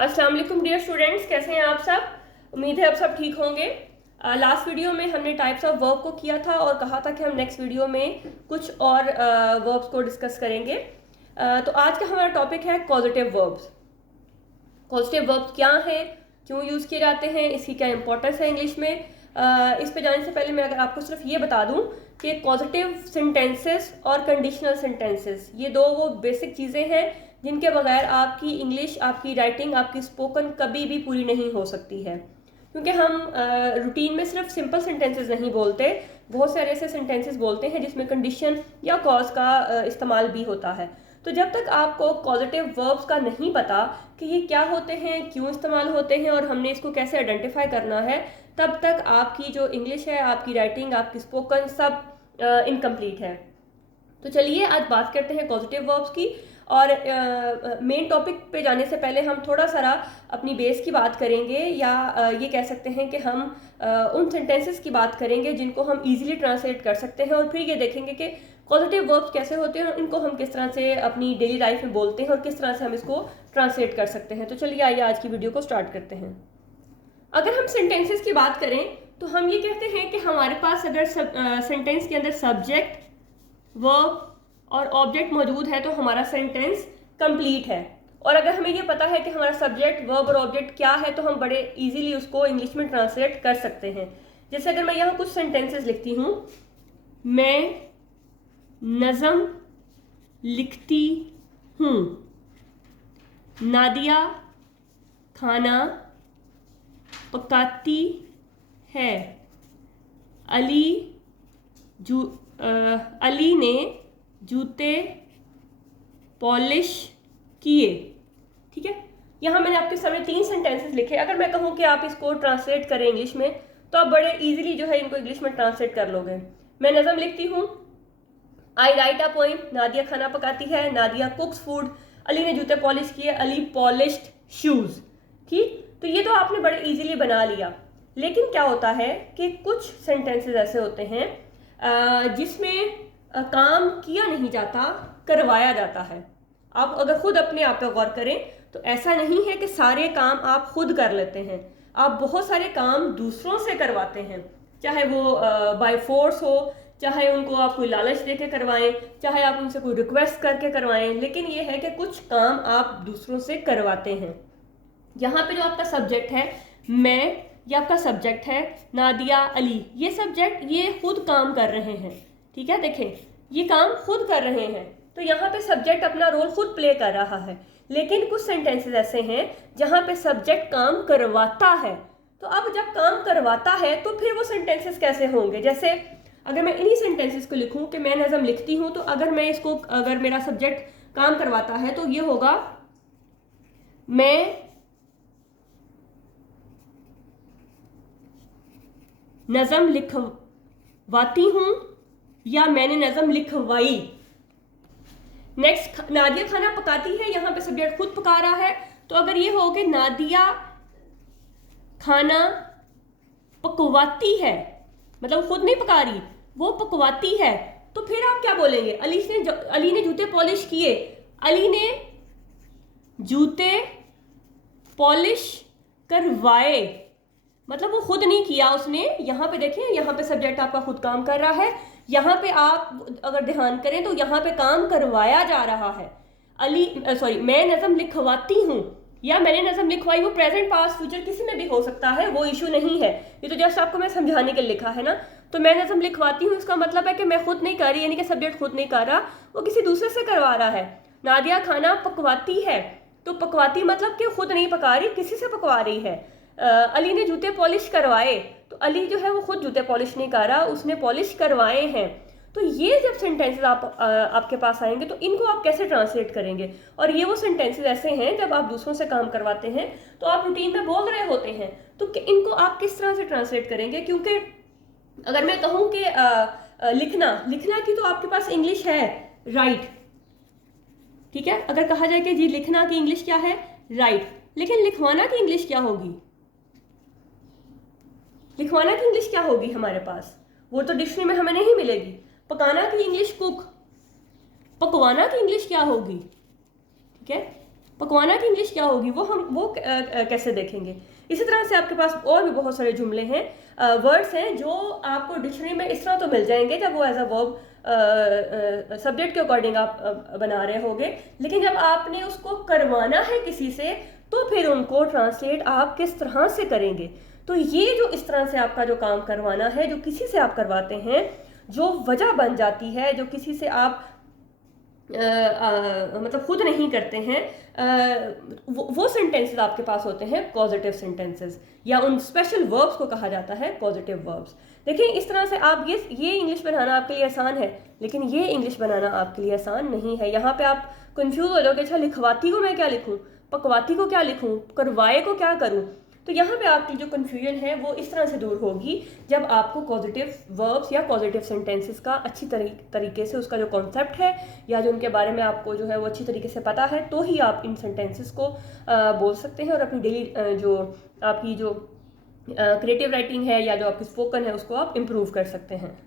अस्सलाम वालेकुम dear students, कैसे हैं आप सब। उम्मीद है आप सब ठीक होंगे। लास्ट वीडियो में हमने टाइप्स ऑफ वर्ब को किया था और कहा था कि हम नेक्स्ट वीडियो में कुछ और वर्ब्स को डिस्कस करेंगे। तो आज का हमारा टॉपिक है पॉजिटिव वर्ब्स। पॉजिटिव वर्ब्स क्या हैं, क्यों यूज़ किए जाते हैं, इसकी क्या इंपॉर्टेंस है इंग्लिश में। इस पे जाने से पहले मैं अगर आपको सिर्फ ये बता दूं कि पॉजिटिव सेंटेंसेस और कंडीशनल सेंटेंसेस ये दो वो बेसिक चीज़ें हैं जिनके बगैर आपकी इंग्लिश, आपकी राइटिंग, आपकी स्पोकन कभी भी पूरी नहीं हो सकती है। क्योंकि हम रूटीन में सिर्फ सिंपल सेंटेंसेस नहीं बोलते, बहुत सारे ऐसे सेंटेंसेस बोलते हैं जिसमें कंडीशन या कॉज का इस्तेमाल भी होता है। तो जब तक आपको पॉजिटिव वर्ब्स का नहीं पता कि ये क्या होते हैं, क्यों इस्तेमाल होते हैं और हमने इसको कैसे आइडेंटिफाई करना है, तब तक आपकी जो इंग्लिश है, आपकी राइटिंग, आपकी स्पोकन सब इनकम्प्लीट है। तो चलिए आज बात करते हैं पॉजिटिव वर्ब्स की। और मेन टॉपिक पे जाने से पहले हम थोड़ा सा अपनी बेस की बात करेंगे, या ये कह सकते हैं कि हम उन सेंटेंसेस की बात करेंगे जिनको हम इजीली ट्रांसलेट कर सकते हैं, और फिर ये देखेंगे कि पॉजिटिव वर्ब्स कैसे होते हैं और इनको हम किस तरह से अपनी डेली लाइफ में बोलते हैं और किस तरह से हम इसको ट्रांसलेट कर सकते हैं। तो चलिए आइए आज की वीडियो को स्टार्ट करते हैं। अगर हम सेंटेंसेस की बात करें तो हम ये कहते हैं कि हमारे पास अगर सेंटेंस के अंदर सब्जेक्ट, वर्ब और ऑब्जेक्ट मौजूद है तो हमारा सेंटेंस कंप्लीट है। और अगर हमें ये पता है कि हमारा सब्जेक्ट, वर्ब और ऑब्जेक्ट क्या है तो हम बड़े इजीली उसको इंग्लिश में ट्रांसलेट कर सकते हैं। जैसे अगर मैं यहाँ कुछ सेंटेंसेस लिखती हूँ, मैं नज़म लिखती हूँ, नादिया खाना पकाती है, अली ने जूते पॉलिश किए। ठीक है, यहाँ मैंने आपके सामने 3 सेंटेंसेस लिखे। अगर मैं कहूँ कि आप इसको ट्रांसलेट करें इंग्लिश में तो आप बड़े इजीली जो है इनको इंग्लिश में ट्रांसलेट कर लोगे। मैं नज़म लिखती हूँ, आई राइट अ पोएम, नादिया खाना पकाती है, नादिया कुक्स फूड, अली ने जूते पॉलिश किए, अली पॉलिश्ड शूज। ठीक, तो ये तो आपने बड़े इजीली बना लिया। लेकिन क्या होता है कि कुछ सेंटेंसेस ऐसे होते हैं जिसमें काम किया नहीं जाता, करवाया जाता है। आप अगर खुद अपने आप पे गौर करें तो ऐसा नहीं है कि सारे काम आप खुद कर लेते हैं, आप बहुत सारे काम दूसरों से करवाते हैं, चाहे वो बाय फोर्स हो, चाहे उनको आप कोई लालच दे के करवाएं, चाहे आप उनसे कोई रिक्वेस्ट करके करवाएं, लेकिन ये है कि कुछ काम आप दूसरों से करवाते हैं। यहाँ पे जो आपका सब्जेक्ट है मैं, ये आपका सब्जेक्ट है नादिया, अली, ये सब्जेक्ट ये खुद काम कर रहे हैं। ठीक है, देखें ये काम खुद कर रहे हैं, तो यहाँ पे सब्जेक्ट अपना रोल खुद प्ले कर रहा है। लेकिन कुछ सेंटेंसेस ऐसे हैं जहाँ पे सब्जेक्ट काम करवाता है। तो अब जब काम करवाता है तो फिर वो सेंटेंसेस कैसे होंगे। जैसे अगर मैं इन्हीं सेंटेंसेस को लिखूं कि मैं नज़म लिखती हूँ, तो अगर मैं इसको, अगर मेरा सब्जेक्ट काम करवाता है तो ये होगा मैं नज़म लिखवाती हूँ या मैंने नज़म लिखवाई। नेक्स्ट, नादिया खाना पकाती है, यहाँ पे सब्जेक्ट खुद पका रहा है, तो अगर ये हो कि नादिया खाना पकवाती है, मतलब खुद नहीं पका रही, वो पकवाती है, तो फिर आप क्या बोलेंगे। अली ने जूते पॉलिश किए, अली ने जूते पॉलिश करवाए, मतलब वो खुद नहीं किया उसने। यहाँ पे देखिए, यहाँ पे सब्जेक्ट आपका खुद काम कर रहा है, यहाँ पे आप अगर ध्यान करें तो यहाँ पे काम करवाया जा रहा है। मैं नज़म लिखवाती हूँ या मैंने नज़म लिखवाई, वो प्रेजेंट, पास्ट, फ्यूचर किसी में भी हो सकता है, वो इशू नहीं है। ये तो जस्ट आपको मैं समझाने के लिए लिखा है ना। तो मैं नज़म लिखवाती हूँ, इसका मतलब है कि मैं खुद नहीं कर रही, यानी कि सब्जेक्ट खुद नहीं कर रहा, वो किसी दूसरे से करवा रहा है। नादिया खाना पकवाती है, तो पकवाती मतलब कि खुद नहीं पका रही, किसी से पकवा रही है। अली ने जूते पॉलिश करवाए, तो अली जो है वो खुद जूते पॉलिश नहीं कर रहा, उसने पॉलिश करवाए हैं। तो ये जब सेंटेंसेस आपके पास आएंगे तो इनको आप कैसे ट्रांसलेट करेंगे। और ये वो सेंटेंसेस ऐसे हैं जब आप दूसरों से काम करवाते हैं तो आप रूटीन में बोल रहे होते हैं, तो इनको आप किस तरह से ट्रांसलेट करेंगे। क्योंकि अगर मैं कहूँ कि लिखना की तो आपके पास इंग्लिश है राइट। ठीक है, अगर कहा जाए कि जी लिखना की इंग्लिश क्या है, राइट, लेकिन लिखवाना की इंग्लिश क्या होगी। लिखवाना की इंग्लिश क्या होगी हमारे पास, वो तो डिक्शनरी में हमें नहीं मिलेगी। पकाना की इंग्लिश कुक, पकवाना की इंग्लिश क्या होगी। ठीक है, पकवाना की इंग्लिश क्या होगी वो कैसे देखेंगे। इसी तरह से आपके पास और भी बहुत सारे जुमले हैं, वर्ड्स हैं जो आपको डिक्शनरी में इस तरह तो मिल जाएंगे जब वो एज अ वर्ब सब्जेक्ट के अकॉर्डिंग आप बना रहे होगे, लेकिन जब आपने उसको करवाना है किसी से तो फिर उनको ट्रांसलेट आप किस तरह से करेंगे। तो ये जो इस तरह से आपका जो काम करवाना है, जो किसी से आप करवाते हैं, जो वजह बन जाती है, जो किसी से आप मतलब खुद नहीं करते हैं, वो सेंटेंसेस आपके पास होते हैं पॉजिटिव सेंटेंसेस, या उन स्पेशल वर्ब्स को कहा जाता है पॉजिटिव वर्ब्स। देखिए इस तरह से आप ये इंग्लिश बनाना आपके लिए आसान है, लेकिन ये इंग्लिश बनाना आपके लिए आसान नहीं है। यहाँ पे आप कंफ्यूज हो जाओगे, अच्छा लिखवाती को मैं क्या लिखूँ, पकवाती को क्या लिखूँ, करवाए को क्या करूँ। तो यहाँ पे आपकी जो कन्फ्यूजन है वो इस तरह से दूर होगी जब आपको पॉजिटिव वर्ब्स या पॉजिटिव सेंटेंसेस का अच्छी तरीके से उसका जो कॉन्सेप्ट है या जो उनके बारे में आपको जो है वो अच्छी तरीके से पता है, तो ही आप इन सेंटेंसेस को बोल सकते हैं और अपनी डेली जो आपकी जो क्रिएटिव राइटिंग है या जो आपकी स्पोकन है उसको आप इम्प्रूव कर सकते हैं।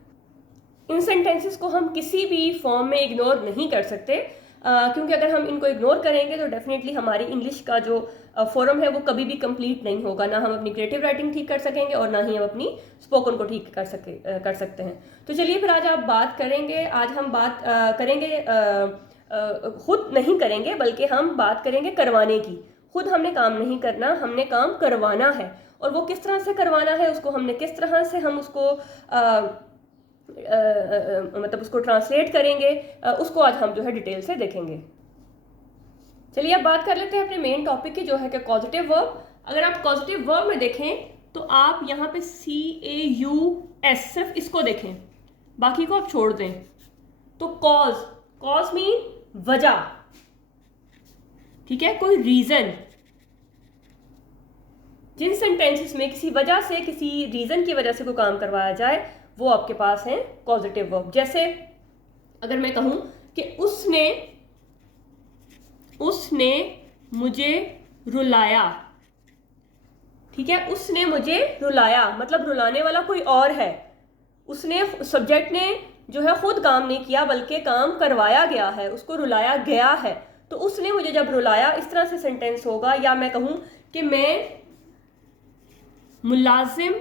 इन सेंटेंसेस को हम किसी भी फॉर्म में इग्नोर नहीं कर सकते, क्योंकि अगर हम इनको इग्नोर करेंगे तो डेफिनेटली हमारी इंग्लिश का जो फॉर्म है वो कभी भी कंप्लीट नहीं होगा। ना हम अपनी क्रिएटिव राइटिंग ठीक कर सकेंगे और ना ही हम अपनी स्पोकन को ठीक कर सकते हैं। तो चलिए फिर आज आप बात करेंगे, आज हम बात करेंगे, खुद नहीं करेंगे बल्कि हम बात करेंगे करवाने की। खुद हमने काम नहीं करना, हमने काम करवाना है, और वो किस तरह से करवाना है, उसको हमने किस तरह से हम उसको मतलब उसको ट्रांसलेट करेंगे, उसको आज हम जो है डिटेल से देखेंगे। चलिए अब बात कर लेते हैं अपने मेन टॉपिक की, जो है कि पॉजिटिव वर्ब। अगर आप पॉजिटिव वर्ब में देखें तो आप यहाँ पे CAUS सिर्फ इसको देखें, बाकी को आप छोड़ दें। तो कॉज मीन वजह, ठीक है, कोई रीजन। जिन सेंटेंसेस में किसी वजह से, किसी रीजन की वजह से कोई काम करवाया जाए वो आपके पास है पॉजिटिव वर्ब। जैसे अगर मैं कहूं कि उसने मुझे रुलाया, ठीक है, उसने मुझे रुलाया मतलब रुलाने वाला कोई और है। उसने, सब्जेक्ट ने जो है खुद काम नहीं किया बल्कि काम करवाया गया है, उसको रुलाया गया है। तो उसने मुझे जब रुलाया, इस तरह से सेंटेंस होगा। या मैं कहूं कि मैं मुलाजिम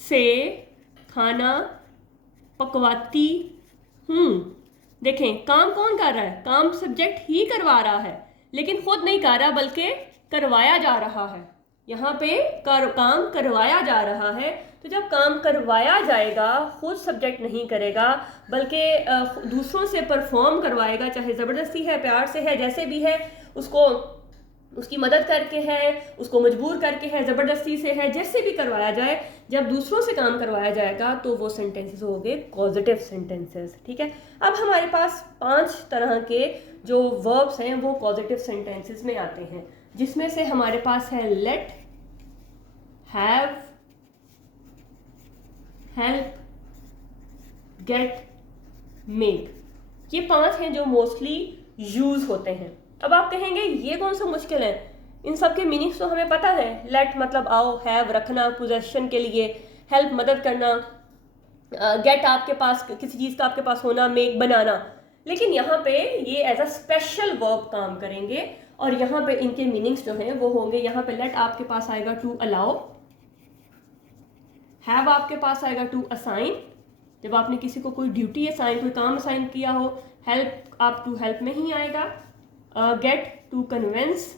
से खाना पकवाती हूँ। देखें काम कौन कर रहा है, काम सब्जेक्ट ही करवा रहा है, लेकिन खुद नहीं कर रहा बल्कि करवाया जा रहा है। यहाँ पे काम करवाया जा रहा है। तो जब काम करवाया जाएगा, खुद सब्जेक्ट नहीं करेगा बल्कि दूसरों से परफॉर्म करवाएगा, चाहे ज़बरदस्ती है, प्यार से है, जैसे भी है, उसको उसकी मदद करके है, उसको मजबूर करके है, ज़बरदस्ती से है, जैसे भी करवाया जाए, जब दूसरों से काम करवाया जाएगा तो वो सेंटेंसेस हो गए पॉजिटिव सेंटेंसेस। ठीक है, अब हमारे पास 5 तरह के जो वर्ब्स हैं वो पॉजिटिव सेंटेंसेस में आते हैं, जिसमें से हमारे पास है let, have, help, get, make. ये 5 हैं जो मोस्टली यूज होते हैं। अब आप कहेंगे ये कौन सा मुश्किल है, इन सब के मीनिंग्स तो हमें पता है। लेट मतलब आओ, हैव रखना, पोजेशन के लिए, हेल्प मदद करना, गेट आपके पास किसी चीज़ का आपके पास होना, मेक बनाना। लेकिन यहाँ पे ये एज अ स्पेशल वर्ब काम करेंगे और यहाँ पे इनके मीनिंग्स जो हैं वो होंगे। यहाँ पे लेट आपके पास आएगा टू अलाउ, हैव आपके पास आएगा टू असाइन, जब आपने किसी को कोई ड्यूटी असाइन, कोई काम असाइन किया हो। हेल्प आप टू हेल्प में ही आएगा, गेट टू कन्विंस,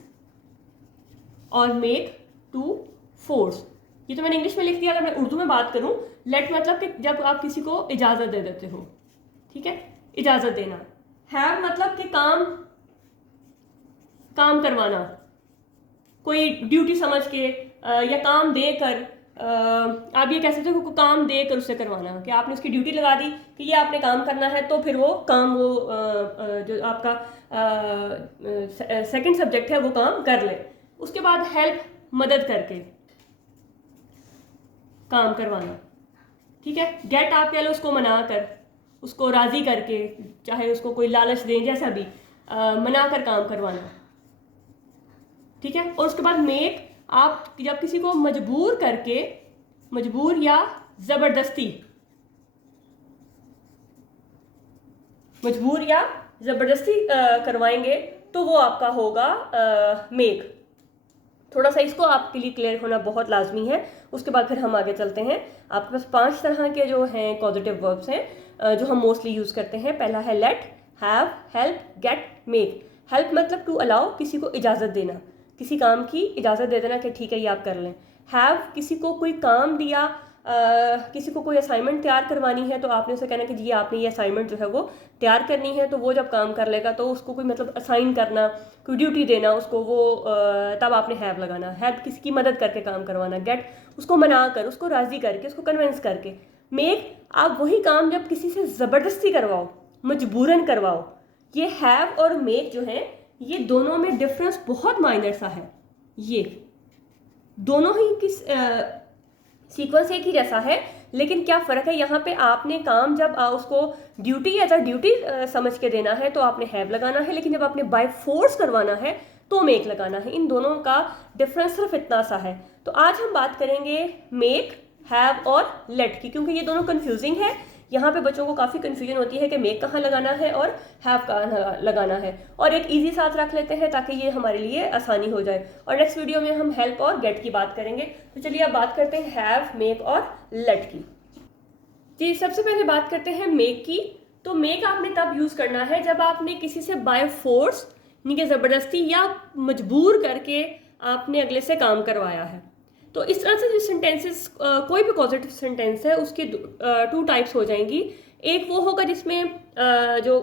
और मेक टू फोर्स। ये तो मैंने इंग्लिश में लिख दिया। अगर मैं उर्दू में बात करूं, लेट मतलब कि जब आप किसी को इजाज़त दे देते हो, ठीक है, इजाज़त देना। हैव मतलब कि काम करवाना, कोई ड्यूटी समझ के या काम देकर, आप ये कह सकते हो कि काम देकर उससे करवाना, कि आपने उसकी ड्यूटी लगा दी कि ये आपने काम करना है, तो फिर वो काम, वो जो आपका सेकंड सब्जेक्ट है वो काम कर ले। उसके बाद हेल्प मदद करके काम करवाना, ठीक है। गेट आप कह लो उसको मना कर, उसको राज़ी करके, चाहे उसको कोई लालच दें, जैसा भी, मना कर काम करवाना, ठीक है। और उसके बाद मेक आप जब किसी को मजबूर करके, मजबूर या ज़बरदस्ती, मजबूर या ज़बरदस्ती करवाएंगे तो वो आपका होगा मेक। थोड़ा सा इसको आपके लिए क्लियर होना बहुत लाजमी है। उसके बाद फिर हम आगे चलते हैं। आपके पास 5 तरह के जो हैं कॉजेटिव वर्ब्स हैं जो हम मोस्टली यूज़ करते हैं। पहला है let, have, help, get, make. Help मतलब टू अलाउ, किसी को इजाज़त देना, किसी काम की इजाज़त दे देना कि ठीक है ये आप कर लें। हैव, किसी को कोई काम दिया, किसी को कोई असाइनमेंट तैयार करवानी है तो आपने उसे कहना कि जी आपने ये असाइनमेंट जो है वो तैयार करनी है, तो वो जब काम कर लेगा तो उसको कोई मतलब असाइन करना, कोई ड्यूटी देना उसको, वो तब आपने हैव लगाना। हेल्प, किसी की मदद करके काम करवाना। गेट, उसको मना कर, उसको राज़ी करके, उसको कन्विंस करके। मेक, आप वही काम जब किसी से ज़बरदस्ती करवाओ, मजबूरन करवाओ। ये हैव और मेक जो है ये दोनों में डिफरेंस बहुत माइनर सा है। ये दोनों ही किस सीक्वेंस एक ही जैसा है, लेकिन क्या फ़र्क है, यहाँ पे आपने काम जब उसको ड्यूटी एज अ ड्यूटी समझ के देना है तो आपने हैव लगाना है, लेकिन जब आपने बाय फोर्स करवाना है तो मेक लगाना है। इन दोनों का डिफरेंस सिर्फ इतना सा है। तो आज हम बात करेंगे मेक, हैव और लेट की, क्योंकि ये दोनों कन्फ्यूजिंग है। यहाँ पे बच्चों को काफ़ी कन्फ्यूजन होती है कि मेक कहाँ लगाना है और हैव कहाँ लगाना है, और एक इजी साथ रख लेते हैं ताकि ये हमारे लिए आसानी हो जाए। और नेक्स्ट वीडियो में हम हेल्प और गेट की बात करेंगे। तो चलिए अब बात करते हैं हैव, मेक और लेट की। जी, सबसे पहले बात करते हैं मेक की। तो मेक आपने तब यूज़ करना है जब आपने किसी से बाय फोर्स, यानी कि ज़बरदस्ती या मजबूर करके आपने अगले से काम करवाया है। तो इस तरह से जो सेंटेंसेस, कोई भी पॉजिटिव सेंटेंस है उसके 2 टाइप्स हो जाएंगी। एक वो होगा जिसमें जो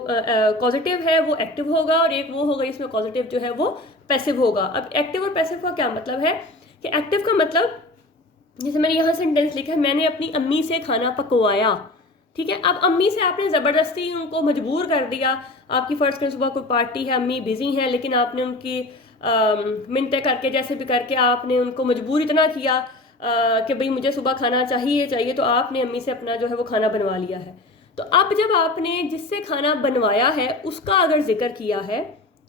पॉजिटिव है वो एक्टिव होगा, और एक वो होगा जिसमें पॉजिटिव जो है वो पैसिव होगा। अब एक्टिव और पैसिव का क्या मतलब है कि एक्टिव का मतलब, जैसे मैंने यहाँ सेंटेंस लिखा है, मैंने अपनी अम्मी से खाना पकवाया। ठीक है, अब अम्मी से आपने ज़बरदस्ती उनको मजबूर कर दिया। आपकी फ़र्ज़ करें सुबह कोई पार्टी है, अम्मी बिज़ी हैं, लेकिन आपने उनकी मिन्नतें करके जैसे भी करके आपने उनको मजबूर इतना किया कि भाई मुझे सुबह खाना चाहिए, तो आपने अम्मी से अपना जो है वो खाना बनवा लिया है। तो अब जब आपने जिससे खाना बनवाया है उसका अगर जिक्र किया है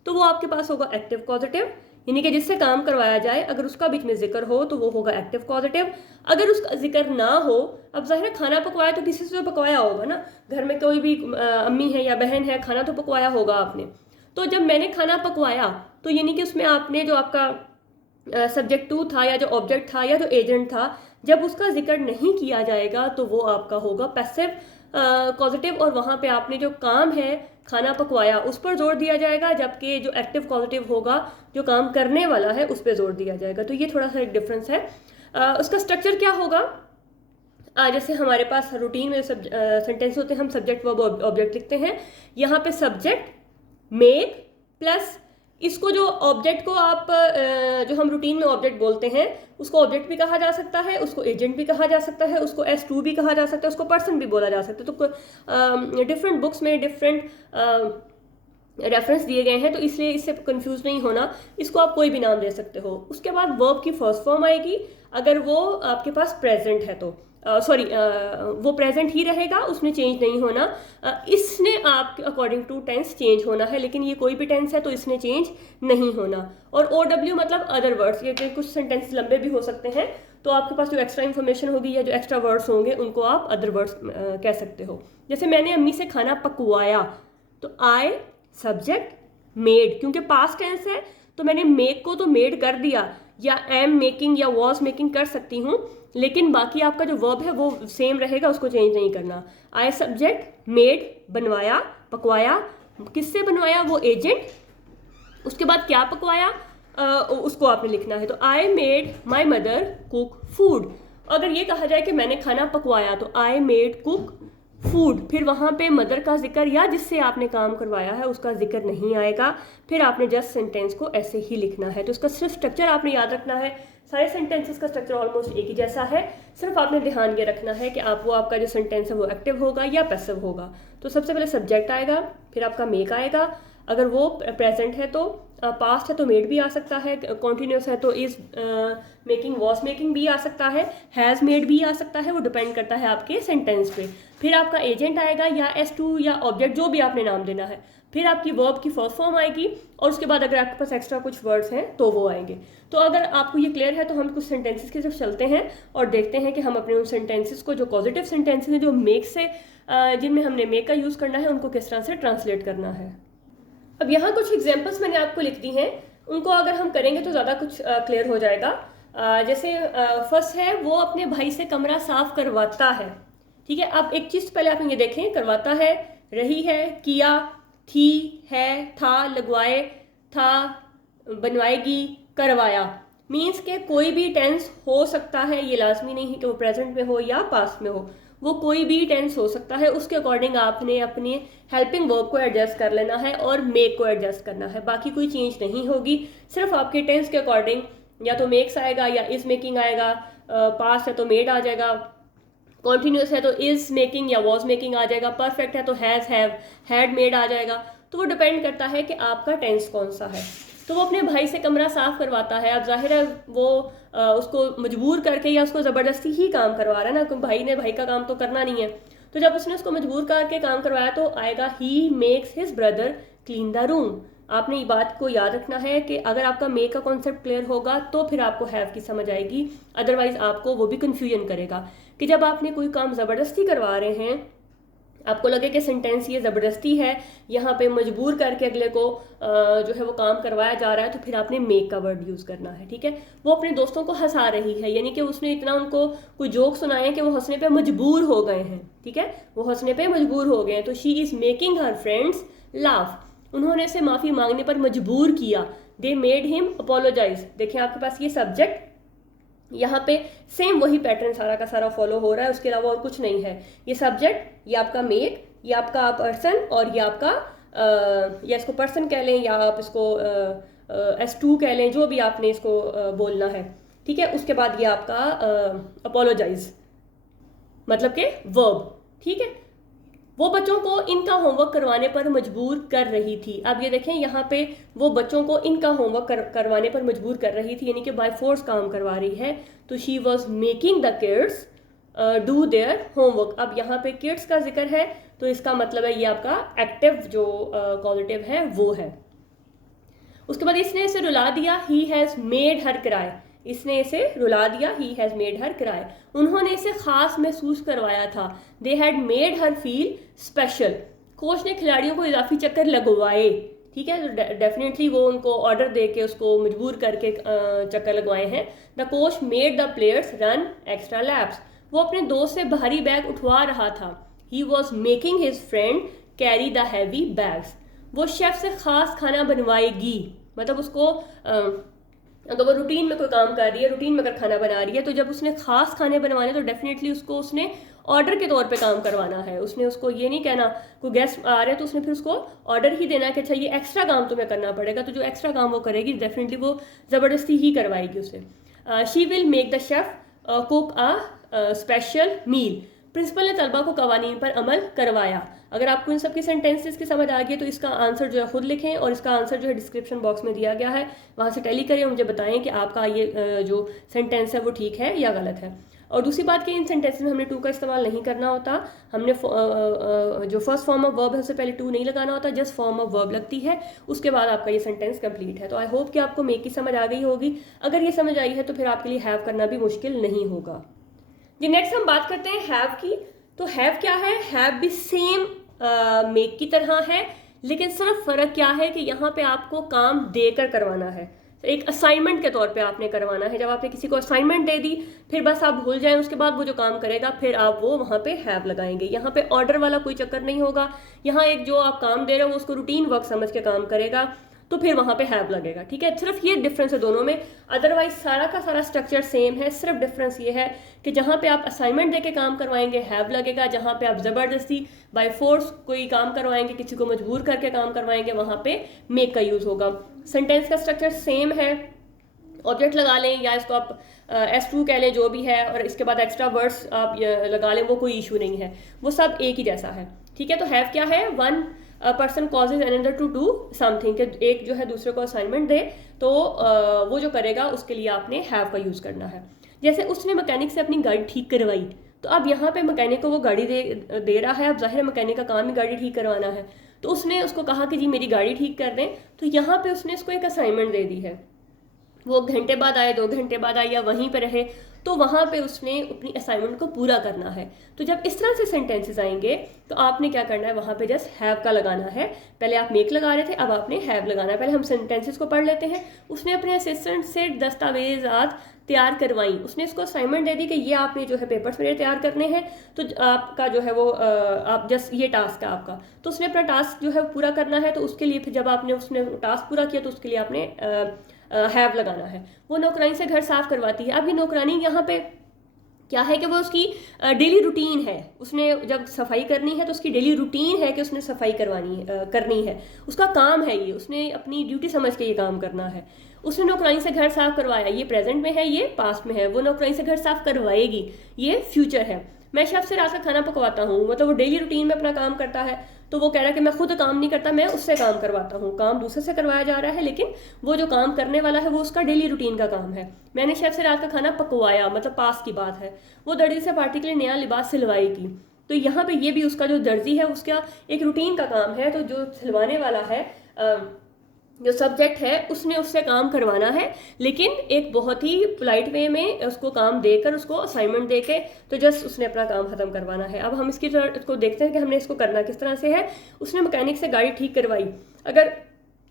तो वो आपके पास होगा एक्टिव पॉजिटिव, यानी कि जिससे काम करवाया जाए अगर उसका बीच में जिक्र हो तो वो होगा एक्टिव पॉजिटिव। अगर उसका जिक्र ना हो, अब जाहिर है खाना पकवाया तो किसी से तो पकवाया होगा ना, घर में कोई भी अम्मी है या बहन है, खाना तो पकवाया होगा आपने। तो जब मैंने खाना पकवाया तो यानी कि उसमें आपने जो आपका सब्जेक्ट 2 था या जो ऑब्जेक्ट था या जो एजेंट था, जब उसका जिक्र नहीं किया जाएगा तो वो आपका होगा पैसिव पॉजिटिव, और वहाँ पे आपने जो काम है खाना पकवाया उस पर जोर दिया जाएगा, जबकि जो एक्टिव पॉजिटिव होगा जो काम करने वाला है उस पर जोर दिया जाएगा। तो ये थोड़ा सा एक डिफरेंस है। उसका स्ट्रक्चर क्या होगा, जैसे हमारे पास रूटीन में सेंटेंस होते हैं, हम सब्जेक्ट वर्ब ऑब्जेक्ट लिखते हैं। यहाँ पे सब्जेक्ट मेक प्लस इसको जो ऑब्जेक्ट को आप जो हम रूटीन में ऑब्जेक्ट बोलते हैं उसको ऑब्जेक्ट भी कहा जा सकता है, उसको एजेंट भी कहा जा सकता है, उसको S2 भी कहा जा सकता है, उसको पर्सन भी बोला जा सकता है। तो डिफरेंट बुक्स में डिफरेंट रेफरेंस दिए गए हैं, तो इसलिए इससे कंफ्यूज नहीं होना, इसको आप कोई भी नाम दे सकते हो। उसके बाद वर्ब की फर्स्ट फॉर्म आएगी, अगर वो आपके पास प्रेजेंट है तो वो प्रेजेंट ही रहेगा, उसमें चेंज नहीं होना। इसने आपके अकॉर्डिंग टू टेंस चेंज होना है, लेकिन ये कोई भी टेंस है तो इसने चेंज नहीं होना। और OW मतलब अदर वर्ड्स, ये कुछ सेंटेंस लंबे भी हो सकते हैं, तो आपके पास जो एक्स्ट्रा इन्फॉर्मेशन होगी या जो एक्स्ट्रा वर्ड्स होंगे उनको आप अदर वर्ड्स कह सकते हो। जैसे मैंने अम्मी से खाना पकवाया, तो आई सब्जेक्ट मेड, क्योंकि पास्ट टेंस है तो मैंने मेक को तो मेड कर दिया, या एम मेकिंग या वॉज मेकिंग कर सकती हूँ, लेकिन बाकी आपका जो वर्ब है वो सेम रहेगा, उसको चेंज नहीं करना। आई सब्जेक्ट मेड बनवाया, पकवाया, किससे बनवाया, वो एजेंट। उसके बाद क्या पकवाया उसको आपने लिखना है। तो I made my mother cook food. अगर ये कहा जाए कि मैंने खाना पकवाया तो आई मेड कुक फूड, फिर वहाँ पे मदर का जिक्र या जिससे आपने काम करवाया है उसका जिक्र नहीं आएगा, फिर आपने जस्ट सेंटेंस को ऐसे ही लिखना है। तो इसका सिर्फ स्ट्रक्चर आपने याद रखना है। सारे सेंटेंसेस का स्ट्रक्चर ऑलमोस्ट एक ही जैसा है, सिर्फ आपने ध्यान ये रखना है कि आप वो आपका जो सेंटेंस है वो एक्टिव होगा या पैसिव होगा। तो सबसे पहले सब्जेक्ट आएगा, फिर आपका मेक आएगा, अगर वो प्रेजेंट है तो पास्ट है तो मेड भी आ सकता है, कॉन्टिन्यूस है तो इज मेकिंग वॉज मेकिंग भी आ सकता है, हैज़ मेड भी आ सकता है, वो डिपेंड करता है आपके सेंटेंस पे। फिर आपका एजेंट आएगा या S2 या ऑब्जेक्ट, जो भी आपने नाम देना है। फिर आपकी वर्ब की फर्स्ट फॉर्म आएगी, और उसके बाद अगर आपके पास एक्स्ट्रा कुछ वर्ड्स हैं तो वो आएंगे। तो अगर आपको ये क्लियर है तो हम कुछ सेंटेंसेस की तरफ चलते हैं और देखते हैं कि हम अपने उन सेंटेंसेस को, जो पॉजिटिव सेंटेंसेस हैं जो मेक से जिनमें हमने मेक का यूज़ करना है, उनको किस तरह से ट्रांसलेट करना है। अब यहाँ कुछ एग्जाम्पल्स मैंने आपको लिख दी हैं, उनको अगर हम करेंगे तो ज़्यादा कुछ क्लियर हो जाएगा। जैसे फर्स्ट है, वो अपने भाई से कमरा साफ करवाता है। ठीक है, अब एक चीज़ पहले आप ये देखें, करवाता है, रही है, किया, थी, है, था, लगवाए, था, बनवाएगी, करवाया। मीन्स के कोई भी टेंस हो सकता है, ये लाजमी नहीं है कि वो प्रेजेंट में हो या पास्ट में हो, वो कोई भी टेंस हो सकता है। उसके अकॉर्डिंग आपने अपने हेल्पिंग वर्ब को एडजस्ट कर लेना है और मेक को एडजस्ट करना है, बाकी कोई चेंज नहीं होगी। सिर्फ आपके टेंस के अकॉर्डिंग या तो मेक्स आएगा या इज मेकिंग आएगा, पास्ट है तो मेड आ जाएगा, कॉन्टिन्यूस है तो इज मेकिंग या वॉज मेकिंग आ जाएगा, परफेक्ट है तो हैज, हैव, हैड, मेड आ जाएगा। तो वो डिपेंड करता है कि आपका टेंस कौन सा है। तो वो अपने भाई से कमरा साफ करवाता है। अब जाहिर है वो उसको मजबूर करके या उसको ज़बरदस्ती ही काम करवा रहा है ना, क्योंकि भाई का काम तो करना नहीं है। तो जब उसने उसको मजबूर करके काम करवाया तो आएगा he makes his brother clean the room. आपने ये बात को याद रखना है कि अगर आपका मेक का कॉन्सेप्ट क्लियर होगा तो फिर आपको हैव की समझ आएगी, अदरवाइज आपको वो भी कन्फ्यूजन करेगा कि जब आपने कोई काम ज़बरदस्ती करवा रहे हैं, आपको लगे कि सेंटेंस ये ज़बरदस्ती है, यहाँ पे मजबूर करके अगले को जो है वो काम करवाया जा रहा है, तो फिर आपने मेक का वर्ड यूज़ करना है। ठीक है, वो अपने दोस्तों को हंसा रही है, यानी कि उसने इतना उनको कोई जोक सुनाए कि वो हंसने पे मजबूर हो गए हैं। ठीक है, वो हंसने पे मजबूर हो गए हैं, तो she is making her friends laugh. उन्होंने इसे माफ़ी मांगने पर मजबूर किया। They made him apologise. देखिए आपके पास ये सब्जेक्ट, यहाँ पे सेम वही पैटर्न सारा का सारा फॉलो हो रहा है, उसके अलावा और कुछ नहीं है। ये सब्जेक्ट, ये आपका मेक, ये आपका पर्सन, और ये आपका या इसको पर्सन कह लें या आप इसको S2 कह लें, जो भी आपने इसको बोलना है। ठीक है, उसके बाद ये आपका अपोलोजाइज मतलब के वर्ब। ठीक है, वो बच्चों को इनका होमवर्क करवाने पर मजबूर कर रही थी। अब ये देखें यहाँ पे वो बच्चों को इनका होमवर्क करवाने पर मजबूर कर रही थी, यानी कि बाय फोर्स काम करवा रही है। तो she was making the kids do their homework. अब यहाँ पे किड्स का जिक्र है तो इसका मतलब है ये आपका एक्टिव जो कॉजेटिव है वो है। उसके बाद इसने इसे रुला दिया, he has made her cry. इसने इसे रुला दिया, he has made her cry. उन्होंने इसे खास महसूस करवाया था, they had made her feel special. Coach ने खिलाड़ियों को इजाफी चक्कर लगवाए। ठीक है, तो डेफिनेटली वो उनको ऑर्डर दे के उसको मजबूर करके चक्कर लगवाए हैं। The coach made the players run extra lapse. वो अपने दोस्त से भारी बैग उठवा रहा था। He was making his friend carry the heavy bags. वो शेफ से खास खाना बनवाएगी, मतलब उसको अगर वो रूटीन में कोई काम कर रही है, रूटीन में अगर खाना बना रही है, तो जब उसने खास खाने बनवाने तो डेफिनेटली उसको उसने ऑर्डर के तौर पे काम करवाना है। उसने उसको ये नहीं कहना कोई गेस्ट आ रहे हैं तो उसने फिर उसको ऑर्डर ही देना है कि अच्छा ये एक्स्ट्रा काम तुम्हें करना पड़ेगा। तो जो एक्स्ट्रा काम वो करेगी डेफिनेटली वो ज़बरदस्ती ही करवाएगी उसे। She will make the chef cook a special meal. Principal ने तलबा को कवानीन पर अमल करवाया। अगर आपको इन सब की सेंटेंसेस की समझ आ गई तो इसका आंसर जो है खुद लिखें, और इसका आंसर जो है डिस्क्रिप्शन बॉक्स में दिया गया है, वहाँ से टैली करें, मुझे बताएं कि आपका ये जो सेंटेंस है वो ठीक है या गलत है। और दूसरी बात कि इन सेंटेंसेस में हमने टू का इस्तेमाल नहीं करना होता। हमने जो फर्स्ट फॉर्म ऑफ वर्ब है उससे पहले टू नहीं लगाना होता, जस्ट फॉर्म ऑफ वर्ब लगती है, उसके बाद आपका ये सेंटेंस कंप्लीट है। तो आई होप कि आपको मेक की समझ आ गई होगी। अगर ये समझ आई है तो फिर आपके लिए हैव करना भी मुश्किल नहीं होगा। जी नेक्स्ट हम बात करते हैं हैव की। तो हैव क्या है? हैव भी सेम मेक की तरह है, लेकिन सिर्फ फ़र्क क्या है कि यहाँ पे आपको काम देकर करवाना है, एक असाइनमेंट के तौर पे आपने करवाना है। जब आपने किसी को असाइनमेंट दे दी फिर बस आप भूल जाएं, उसके बाद वो जो काम करेगा फिर आप वो वहाँ पे हैव लगाएंगे। यहाँ पे ऑर्डर वाला कोई चक्कर नहीं होगा। यहाँ एक जो आप काम दे रहे हो उसको रूटीन वर्क समझ के काम करेगा तो फिर वहाँ पे हैव लगेगा। ठीक है, सिर्फ ये डिफरेंस है दोनों में, अदरवाइज सारा का सारा स्ट्रक्चर सेम है। सिर्फ डिफरेंस ये है कि जहाँ पे आप असाइनमेंट देके काम करवाएंगे हैव लगेगा, जहाँ पे आप ज़बरदस्ती बाय फोर्स कोई काम करवाएंगे, किसी को मजबूर करके काम करवाएंगे, वहाँ पे मेक का यूज़ होगा। सेंटेंस का स्ट्रक्चर सेम है, ऑब्जेक्ट लगा लें या इसको आप S2 कह लें, जो भी है, और इसके बाद एक्स्ट्रा वर्ड्स आप लगा लें, वो कोई इशू नहीं है, वो सब एक ही जैसा है। ठीक है, तो हैव क्या है? One person causes another to do something, कि एक जो है दूसरे को असाइनमेंट दे तो वो जो करेगा उसके लिए आपने हैव का यूज़ करना है। जैसे उसने मैकेनिक से अपनी गाड़ी ठीक करवाई, तो अब यहाँ पे मैकेनिक को वो गाड़ी दे रहा है। अब जाहिर है मैकेनिक का काम ही गाड़ी ठीक करवाना है, तो उसने उसको कहा कि जी मेरी गाड़ी ठीक कर दें, तो यहाँ पे उसने उसको एक असाइनमेंट दे दी है। वो घंटे बाद आए, 2 घंटे बाद आए या वहीं पे रहे, तो वहाँ पे उसने अपनी असाइनमेंट को पूरा करना है। तो जब इस तरह से सेंटेंसेस आएंगे तो आपने क्या करना है, वहाँ पे जस्ट हैव का लगाना है। पहले आप मेक लगा रहे थे, अब आपने हैव लगाना है। पहले हम सेंटेंसेस को पढ़ लेते हैं। उसने अपने असिस्टेंट से दस्तावेजात तैयार करवाई। उसने इसको असाइनमेंट दे दी कि ये आपने जो है पेपर्स मेरे तैयार करने हैं, तो आपका जो है वो आप जस्ट ये टास्क है आपका। तो उसने अपना टास्क जो है पूरा करना है, तो उसके लिए फिर जब आपने उसने टास्क पूरा किया तो उसके लिए आपने हैव लगाना है। वो नौकरानी से घर साफ करवाती है। अब ये नौकरानी यहाँ पे क्या है कि वो उसकी डेली रूटीन है। उसने जब सफाई करनी है तो उसकी डेली रूटीन है कि उसने सफाई करनी है, उसका काम है ये, उसने अपनी ड्यूटी समझ के ये काम करना है। उसने नौकरानी से घर साफ करवाया, ये प्रेजेंट में है, ये पास्ट में है। वो नौकरानी से घर साफ करवाएगी, ये फ्यूचर है। मैं शेफ से रात का खाना पकवाता हूँ, मतलब वो डेली रूटीन में अपना काम करता है। तो वो कह रहा है कि मैं खुद काम नहीं करता, मैं उससे काम करवाता हूँ। काम दूसरे से करवाया जा रहा है, लेकिन वो जो काम करने वाला है वो उसका डेली रूटीन का काम है। मैंने शेफ से रात का खाना पकवाया, मतलब पास की बात है। वो दर्जी से पार्टी के लिए नया लिबास सिलवाएगी। तो यहाँ पे ये भी उसका जो दर्जी है उसका एक रूटीन का काम है। तो जो सिलवाने वाला है, जो सब्जेक्ट है, उसने उससे काम करवाना है, लेकिन एक बहुत ही पोलाइट वे में उसको काम देकर, उसको असाइनमेंट देके, तो जस्ट उसने अपना काम खत्म करवाना है। अब हम इसको देखते हैं कि हमने इसको करना किस तरह से है। उसने मैकेनिक से गाड़ी ठीक करवाई। अगर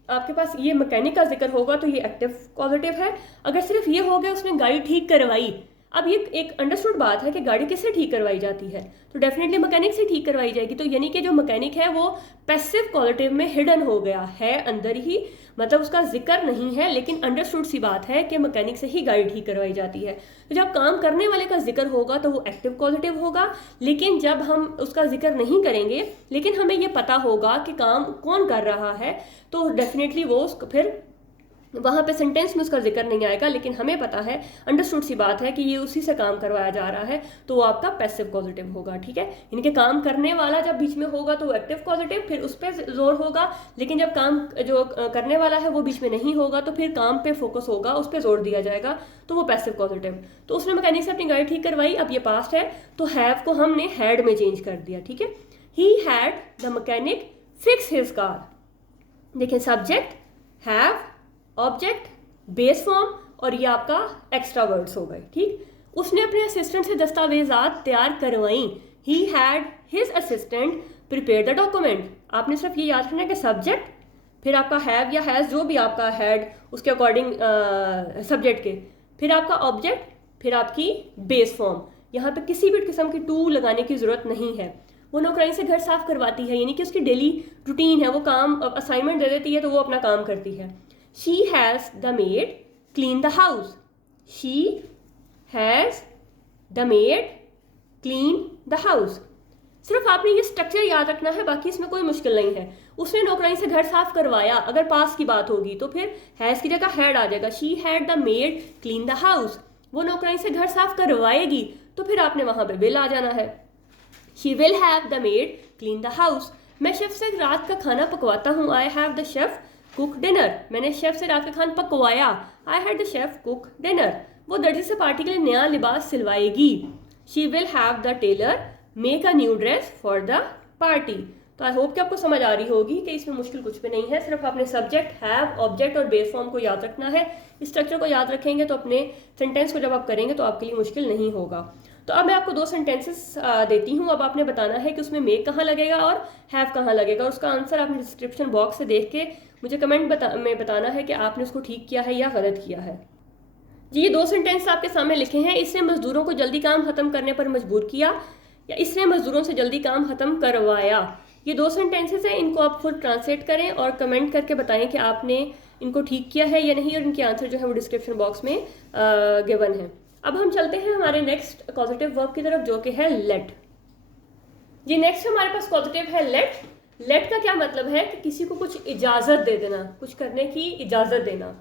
आपके पास ये मैकेनिक का जिक्र होगा तो ये एक्टिव पॉजिटिव है। अगर सिर्फ ये हो गया उसने गाड़ी ठीक करवाई, अब ये एक अंडरस्टूड बात है कि गाड़ी किससे ठीक करवाई जाती है, तो डेफिनेटली मैकेनिक से ठीक करवाई जाएगी। तो यानी कि जो मैकेनिक है वो पैसिव पॉजिटिव में हिडन हो गया है अंदर ही, मतलब उसका जिक्र नहीं है, लेकिन अंडरस्टूड सी बात है कि मैकेनिक से ही गाड़ी ठीक करवाई जाती है। तो जब काम करने वाले का जिक्र होगा तो वो एक्टिव पॉजिटिव होगा, लेकिन जब हम उसका जिक्र नहीं करेंगे लेकिन हमें ये पता होगा कि काम कौन कर रहा है, तो डेफिनेटली वो फिर वहाँ पे सेंटेंस में उसका जिक्र नहीं आएगा, लेकिन हमें पता है, अंडरस्टूड सी बात है कि ये उसी से काम करवाया जा रहा है, तो वो आपका पैसिव पॉजिटिव होगा। ठीक है, यानी कि काम करने वाला जब बीच में होगा तो वो एक्टिव पॉजिटिव, फिर उस पर जोर होगा। लेकिन जब काम जो करने वाला है वो बीच में नहीं होगा तो फिर काम पे फोकस होगा, उस पर जोर दिया जाएगा, तो वो पैसिव पॉजिटिव। तो उसने मैकेनिक से अपनी गाड़ी ठीक करवाई। अब ये पास्ट है तो हैव को हमने हैड में चेंज कर दिया। ठीक है, he had the mechanic fix his car. देखिए, subject have, object, base form, और ये आपका एक्स्ट्रा वर्ड्स हो गए। ठीक, उसने अपने असिस्टेंट से दस्तावेजात तैयार करवाई। He had his assistant prepare the document. आपने सिर्फ ये याद रखना है कि सब्जेक्ट, फिर आपका हैव या हैज़, जो भी आपका हैड उसके अकॉर्डिंग सब्जेक्ट के, फिर आपका ऑब्जेक्ट, फिर आपकी बेस फॉर्म। यहाँ पे किसी भी किस्म की टू लगाने की ज़रूरत नहीं है। वो नौकरानी से घर साफ करवाती है, यानी कि उसकी डेली रूटीन है, वो काम असाइनमेंट दे देती है तो वो अपना काम करती है। She has the maid clean the house. She has the maid clean the house. सिर्फ आपने ये स्ट्रक्चर याद रखना है, बाकी इसमें कोई मुश्किल नहीं है। उसने नौकरानी से घर साफ करवाया, अगर पास की बात होगी तो फिर हैज़ की जगह हैड आ जाएगा। She had the maid clean the house. वो नौकरानी से घर साफ करवाएगी तो फिर आपने वहां पे will आ जाना है। She will have the maid clean the house. मैं शेफ से रात का खाना पकवाता हूँ। I have the chef cook dinner. मैंने शेफ से रात का खाना पकवाया। I had the chef cook dinner. वो दर्जी से पार्टी के लिए नया लिबास सिलवाएगी। She will have the tailor make a new dress for the party. तो आई होप कि आपको समझ आ रही होगी कि इसमें मुश्किल कुछ भी नहीं है। सिर्फ आपने सब्जेक्ट, हैव, ऑब्जेक्ट और बेस फॉर्म को याद रखना है। इस स्ट्रक्चर को याद रखेंगे तो अपने सेंटेंस को जब आप करेंगे तो आपके लिए मुश्किल नहीं होगा। तो अब मैं आपको 2 सेंटेंसेस देती हूँ। अब आपने बताना है कि उसमें मेक कहाँ लगेगा और हैव कहाँ लगेगा। उसका आंसर आपने डिस्क्रिप्शन बॉक्स से देख के मुझे कमेंट में बताना है कि आपने उसको ठीक किया है या गलत किया है। जी, ये 2 सेंटेंस आपके सामने लिखे हैं। इसने मजदूरों को जल्दी काम खत्म करने पर मजबूर किया, या इसने मजदूरों से जल्दी काम खत्म करवाया। ये 2 सेंटेंसेस हैं, इनको आप खुद ट्रांसलेट करें और कमेंट करके बताएं कि आपने इनको ठीक किया है या नहीं, और इनके आंसर जो है वो डिस्क्रिप्शन बॉक्स में गिवन है। अब हम चलते हैं हमारे नेक्स्ट पॉजिटिव वर्ब की तरफ, जो कि है लेट। जी, नेक्स्ट हमारे पास पॉजिटिव है लेट। लेट का क्या मतलब है कि किसी को कुछ इजाज़त दे देना, कुछ करने की इजाज़त देना।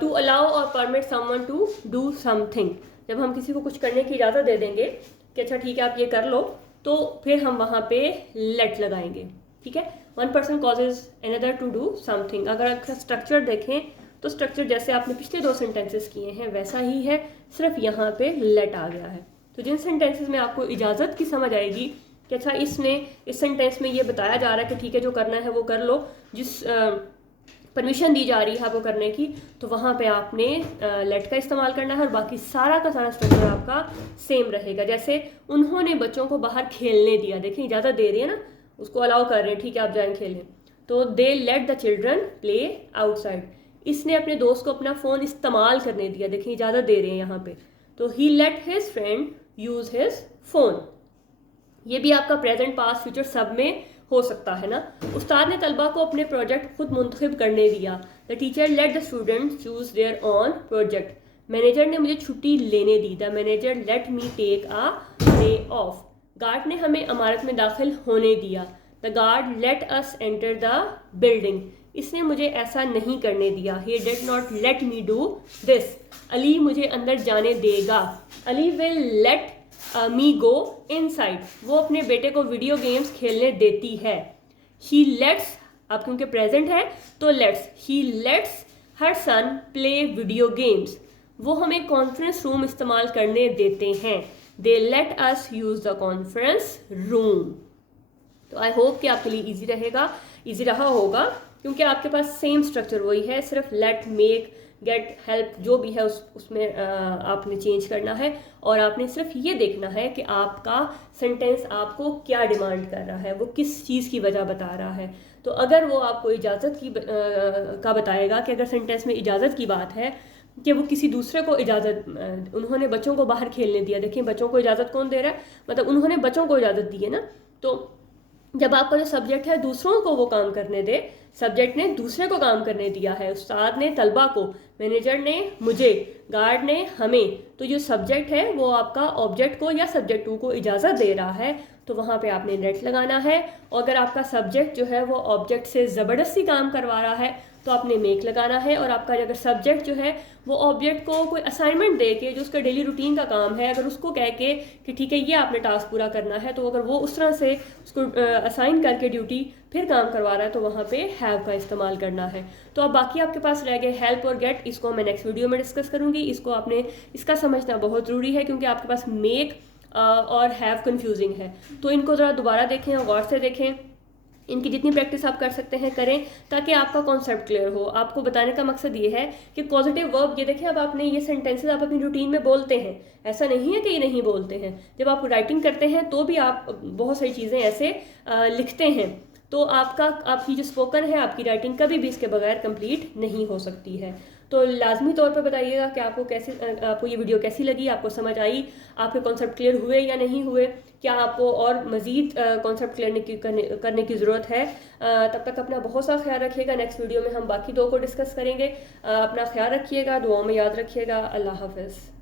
टू अलाउ और permit someone to do something. जब हम किसी को कुछ करने की इजाज़त दे देंगे कि अच्छा ठीक है आप ये कर लो, तो फिर हम वहाँ पे लेट लगाएंगे। ठीक है, one person causes another to do something. अगर आप स्ट्रक्चर देखें तो स्ट्रक्चर जैसे आपने पिछले 2 सेंटेंसेस किए हैं वैसा ही है, सिर्फ यहाँ पे लेट आ गया है। तो जिन सेंटेंसेस में आपको इजाज़त की समझ आएगी कि अच्छा इसने इस सेंटेंस में ये बताया जा रहा है कि ठीक है जो करना है वो कर लो, जिस परमिशन दी जा रही है आपको करने की, तो वहाँ पे आपने लेट का इस्तेमाल करना है और बाकी सारा का सारा स्ट्रक्चर आपका सेम रहेगा। जैसे उन्होंने बच्चों को बाहर खेलने दिया, देखिए इजाज़त दे रही है ना, उसको अलाउ कर रहे हैं, ठीक है आप जाएं खेलें, तो they let the children play outside. इसने अपने दोस्त को अपना फ़ोन इस्तेमाल करने दिया, देखिए इजाज़त दे रहे हैं यहाँ पे, तो he let his friend use his phone. ये भी आपका प्रेजेंट पास्ट फ्यूचर सब में हो सकता है ना। उस्ताद ने तलबा को अपने प्रोजेक्ट खुद मुंतखब करने दिया। The teacher let the student choose their own project. Manager ने मुझे छुट्टी लेने दी। The manager let me take a day off. Guard ने हमें इमारत में दाखिल होने दिया। The guard let us enter the building. इसने मुझे ऐसा नहीं करने दिया। He did not let me do this. Ali मुझे अंदर जाने देगा। Ali will let me go inside. वो अपने बेटे को वीडियो गेम्स खेलने देती है। शी लेट्स, अब क्योंकि प्रेजेंट है तो lets, she lets her son play video games. वो हमें कॉन्फ्रेंस रूम इस्तेमाल करने देते हैं। They let us use the conference room. तो आई होप कि आपके लिए ईजी रहा होगा, क्योंकि आपके पास सेम स्ट्रक्चर वही है, सिर्फ लेट, मेक, गेट, हेल्प जो भी है उसमें आपने चेंज करना है, और आपने सिर्फ ये देखना है कि आपका सेंटेंस आपको क्या डिमांड कर रहा है, वो किस चीज़ की वजह बता रहा है। तो अगर वो आपको इजाज़त की का बताएगा कि अगर सेंटेंस में इजाज़त की बात है कि वो किसी दूसरे को इजाज़त, उन्होंने बच्चों को बाहर खेलने दिया, देखिए बच्चों को इजाज़त कौन दे रहा है, मतलब उन्होंने बच्चों को इजाज़त दी है ना। तो जब आपका जो सब्जेक्ट है दूसरों को वो काम करने दे, सब्जेक्ट ने दूसरे को काम करने दिया है, उस्ताद ने तलबा को, मैनेजर ने मुझे, गार्ड ने हमें, तो जो सब्जेक्ट है वो आपका ऑब्जेक्ट को या सब्जेक्ट टू को इजाज़त दे रहा है, तो वहाँ पे आपने लेट लगाना है। और अगर आपका सब्जेक्ट जो है वो ऑब्जेक्ट से ज़बरदस्ती काम करवा रहा है तो आपने मेक लगाना है। और आपका अगर सब्जेक्ट जो है वो ऑब्जेक्ट को कोई असाइनमेंट दे के, जो उसका डेली रूटीन का काम है, अगर उसको कह के कि ठीक है ये आपने टास्क पूरा करना है, तो अगर वो उस तरह से उसको असाइन करके ड्यूटी फिर काम करवा रहा है, तो वहाँ पे हैव का इस्तेमाल करना है। तो अब बाकी आपके पास रह गए हेल्प और गेट, इसको मैं नेक्स्ट वीडियो में डिस्कस करूँगी। इसको आपने इसका समझना बहुत ज़रूरी है, क्योंकि आपके पास मेक और हैव कंफ्यूजिंग है। तो इनको ज़रा दोबारा देखें और गौर से देखें, इनकी जितनी प्रैक्टिस आप कर सकते हैं करें, ताकि आपका कॉन्सेप्ट क्लियर हो। आपको बताने का मकसद ये है कि पॉजिटिव वर्ब, ये देखें अब आपने ये सेंटेंसेस आप अपनी रूटीन में बोलते हैं, ऐसा नहीं है कि ये नहीं बोलते हैं। जब आप राइटिंग करते हैं तो भी आप बहुत सारी चीज़ें ऐसे लिखते हैं, तो आपकी जो स्पोकन है, आपकी राइटिंग कभी भी इसके बगैर कंप्लीट नहीं हो सकती है। तो लाजमी तौर पर बताइएगा कि आपको ये वीडियो कैसी लगी, आपको समझ आई, आपके कॉन्सेप्ट क्लियर हुए या नहीं हुए, क्या आपको और मज़ीद कॉन्सेप्ट क्लियर करने की ज़रूरत है। तब तक अपना बहुत सा ख्याल रखिएगा। नेक्स्ट वीडियो में हम बाकी दो को डिस्कस करेंगे। अपना ख्याल रखिएगा, दुआओं में याद रखिएगा। अल्लाह हाफ़िज़।